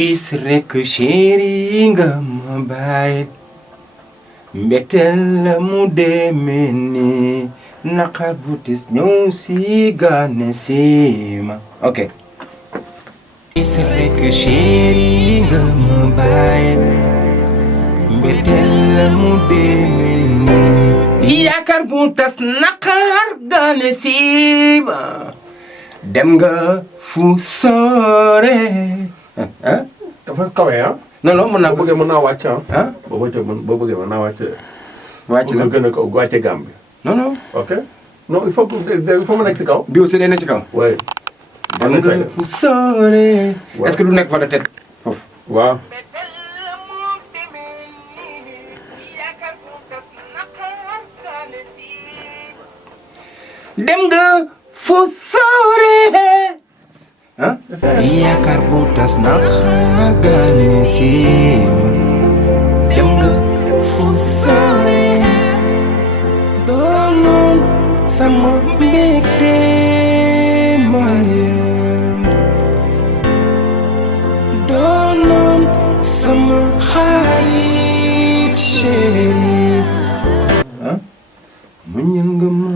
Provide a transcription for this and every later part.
tiis rek chéri nga ma bàyyi mbetteel la mu demee nii naqar bu tiis ñëw si gane si ma ok tiis rek chéri nga ma bàyyi mbetteel la mu demee nii yaakaar bu tas naqar gane si ma dem nga fu sore ah dafa kawe ah. non non mën naa boo bëggee mën naa wàcc ah. ah boo bëggee mën naa wàcc. wàcc la gën a kaw wàcce gàm bi. non non ok non il faut mu nekk si kaw. bi aussi day nekk ci kaw. oui. dem nga fu sore. est-ce que du nekk fa la tête foofu. waaw. dem nga fu sore. ah. yaakaar bu tas naqar gane si dem nga fu sore. doonoon sama mbégte Marieme doonoon sama xarit chéri ah muñal nga ma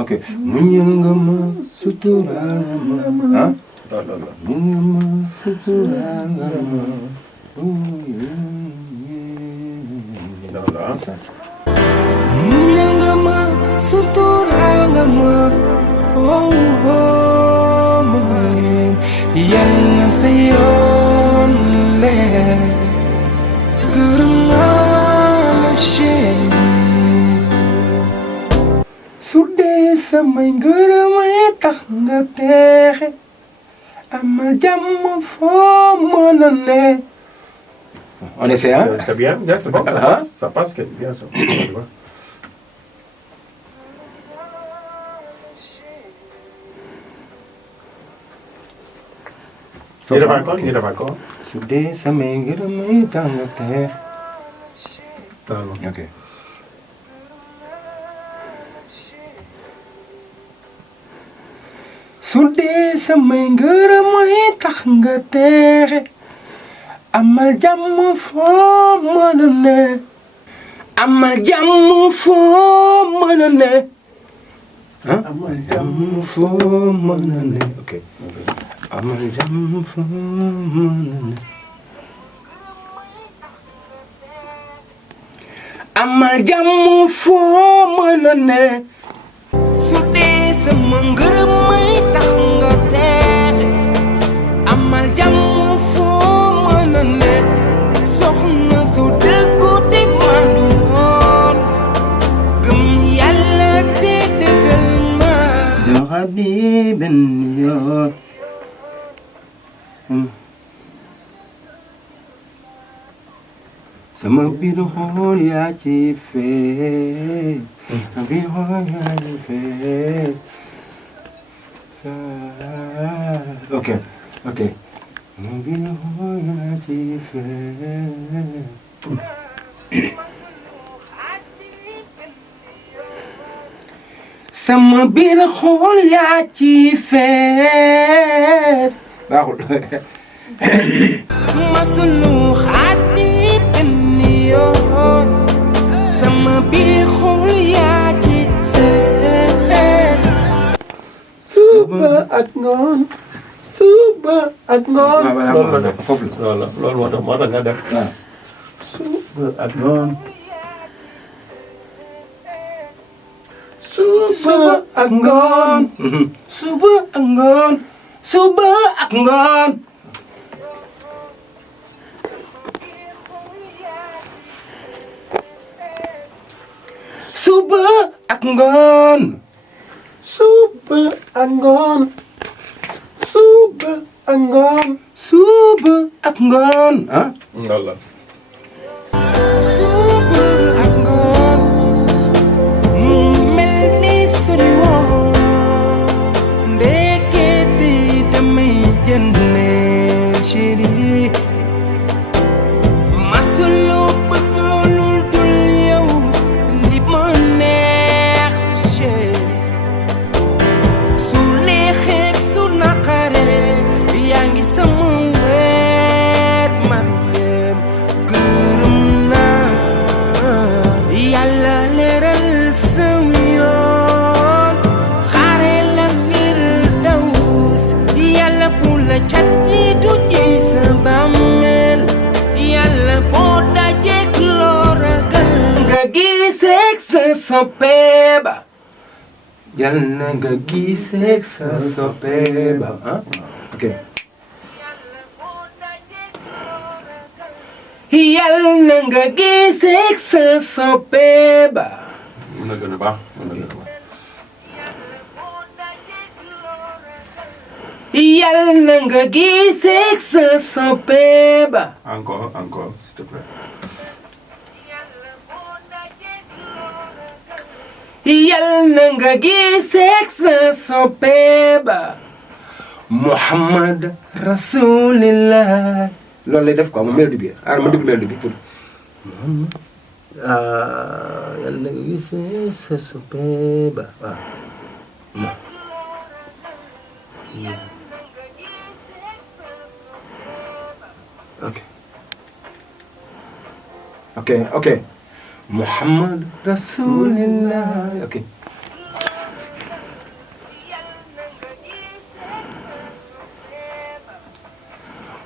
ok muñal nga ma suturaal nga ma ah muñal nga ma suturaal nga ma muñal nga ma suturaal nga ma Marieme yàlla sa yoon leer gërëm naa la chéri su dee samay ngërëmay tax nga teexe amal jàmm foo mën a ne. On essaie, hein? C'est bien, c'est bon, ça passe bien sûr. Ñu def encore. Su dee samay ngërëmay tax nga teexe. Ok. su dee samay ngërëmay tax nga teexe amal jàmm foo mën a ne amal jàmm foo mën a ne ah amal jàmm foo mën a ne ok amal jàmm foo mën a ne amal jàmm foo mën a ne su dee sama ngërëmay tax nga teexe amal jàmm foo mën a ne soxna su dëggu te mandu woon gëm yàlla te dëggal ma doxa di benn yoon sama biir xool yaa ci fees sama biir xool yaa ci fees ok ok sama biir xool yaa ci fees sama biir xool yaa ci fees baaxul masulu xaati benn yoon sama biir xool yaa ci fees suba ak ngoon suba ak ngoon. foofu la loolu moo tax nga def. suba ak ngoon. suba ak ngoon. suba ak ngoon. suba ak ngoon. suba ak ngoon. suba ak ngoon. suba ak ngoon. suba ak ngoon. ah. Voilà. suba ak ngoon. mu mel ni sori woon. ndekete damay jënd ne chéri. masulu bëgg lu dul yow li ma neex chéri. su neexee su naqaree sopeba yal na nga gisee sa sopeba ok yal na nga gisee sa sopeba mën na gën a baax yal na nga gisee sa sopeba encore s'il te plaît yal na nga gisee sa sopeba Muhammad Rasulillah loolu lay def quoi mu mélodie bi ma déglu mélodie bi pour yal na nga gisee sa sopeba ok Muhammad Rasulillah ok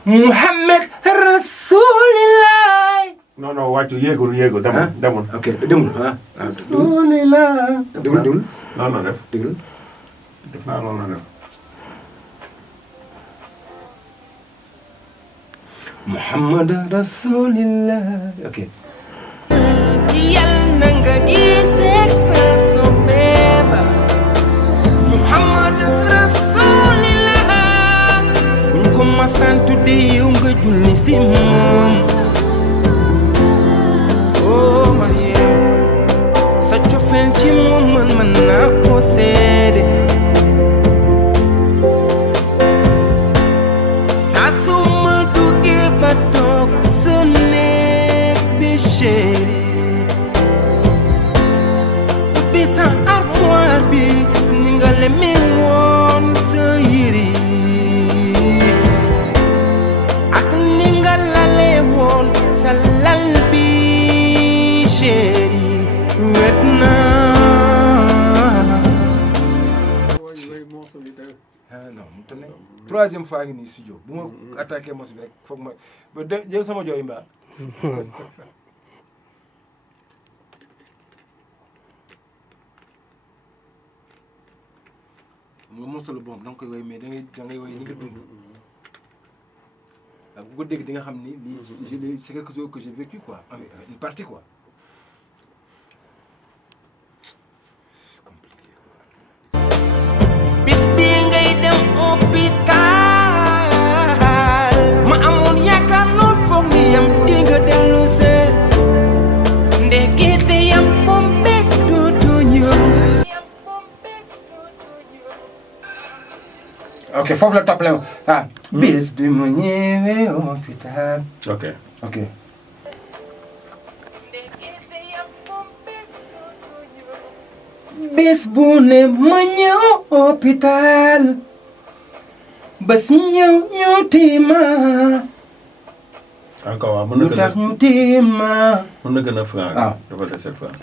Muhammad Rasulillah non wàccu yéegul demul ok demul Rasulillah déglu non def déglu def naa loolu la def Muhammad Rasulillah ok yal na nga gisee sa sopeba Muhammad Rasulillah fuñ ko masaan tudde yow nga julli si moom oh Marieme sa cofeel ci moom man naa ko seede saa su ma duggee ba toog sa néeg bi chéri ubbi sa armoire bi gis ni nga leme woon sa yére ak ni nga lale woon sa lal bi chéri wet naa non mu tane troisième fois ngi nii studio bu ma attaqué mos bi rek foog ma ba jël sama jooy mbaa nga mosalu bon da nga koy woy mais da ngay woy ni nga dund waaw bu ko dégg di nga xam ni lii c'est quelque chose que j'ai vécu quoi une partie quoi bis bi ngay dem hôpital ma amoon yaakaar lool foog ni yam di nga dellu see ndekete yam bombe dootu ñëw ok foofu la topp la bis bi ma ñëwee hôpital ok bis bu ne ma ñëw hôpital bés ñëw ñu tiima encore waaw mën na lu tax ñu tiima mën na gën a franc dafa dese franc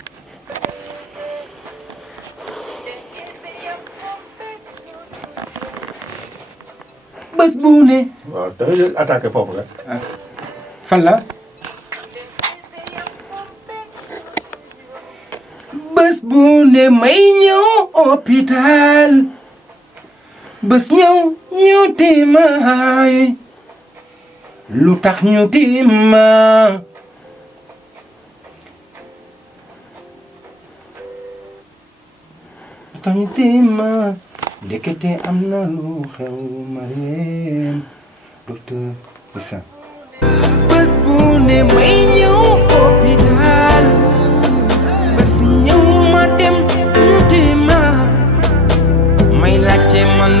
bés bu ne waaw da ngay attaqué foofu rek fan la bés bu ne may ñëw hôpital bés ñëw ñu tiimaay lu tax ñu tiima lu tax ñu tiima ndekete am na lu xew Marieme docteur Issa bés bu ne may ñëw hôpital bés ñëw ma dem ñu tiima may laajte man